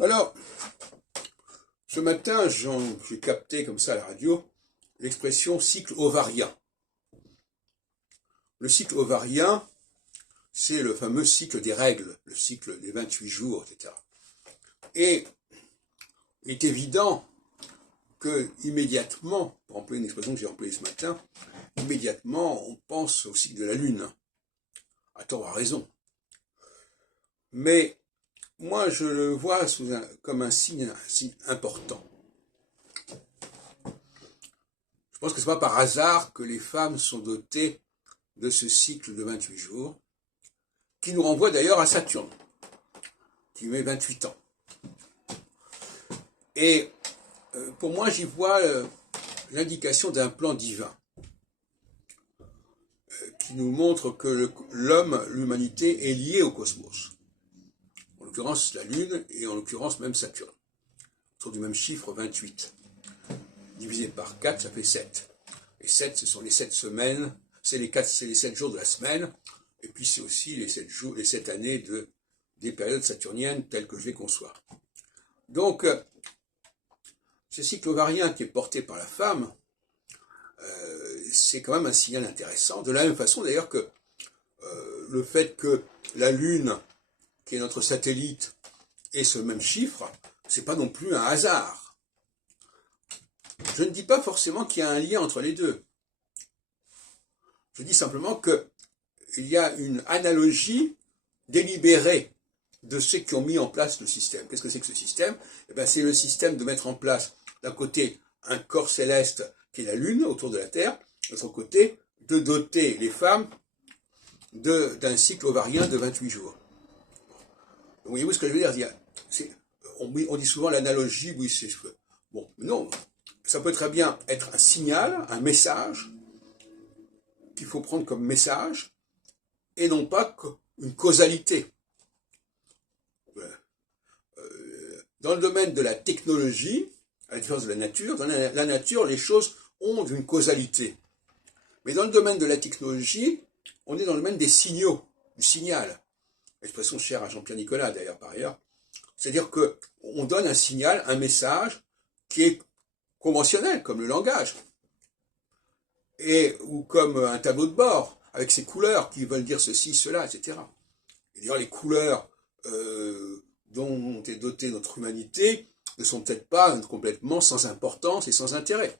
Alors, ce matin, j'ai capté comme ça à la radio l'expression cycle ovarien. Le cycle ovarien, c'est le fameux cycle des règles, le cycle des 28 jours, etc. Et il est évident que immédiatement, pour employer une expression que j'ai employée ce matin, immédiatement on pense au cycle de la Lune, à tort ou à raison. Mais moi je le vois comme un signe important. Je pense que ce n'est pas par hasard que les femmes sont dotées de ce cycle de 28 jours, qui nous renvoie d'ailleurs à Saturne, qui met 28 ans. Et pour moi, j'y vois l'indication d'un plan divin, qui nous montre que l'homme, l'humanité, est lié au cosmos. En l'occurrence, la Lune, et en l'occurrence même Saturne. Autour du même chiffre, 28. Divisé par 4, ça fait 7. Et 7, ce sont les 7 semaines, c'est les 7 jours de la semaine, et puis c'est aussi les 7 jours, les 7 années des périodes saturniennes telles que je les conçois. Donc, ce cycle ovarien qui est porté par la femme, c'est quand même un signal intéressant, de la même façon d'ailleurs que le fait que la Lune, qui est notre satellite, ait ce même chiffre, c'est pas non plus un hasard. Je ne dis pas forcément qu'il y a un lien entre les deux. Je dis simplement qu'il y a une analogie délibérée de ceux qui ont mis en place le système. Qu'est-ce que c'est que ce système? Eh bien, c'est le système de mettre en place, d'un côté, un corps céleste qui est la Lune autour de la Terre, de l'autre côté, de doter les femmes d'un cycle ovarien de 28 jours. Vous voyez ce que je veux dire? On dit souvent l'analogie, oui, c'est... Bon, non, ça peut très bien être un signal, un message, qu'il faut prendre comme message, et non pas une causalité. Dans le domaine de la technologie, à la différence de la nature, dans la nature, les choses ont une causalité. Mais dans le domaine de la technologie, on est dans le domaine des signaux, du signal. Expression chère à Jean-Pierre Nicolas, d'ailleurs, par ailleurs. C'est-à-dire qu'on donne un signal, un message qui est conventionnel, comme le langage, ou comme un tableau de bord, avec ses couleurs qui veulent dire ceci, cela, etc. Et d'ailleurs, les couleurs dont est dotée notre humanité ne sont peut-être pas complètement sans importance et sans intérêt.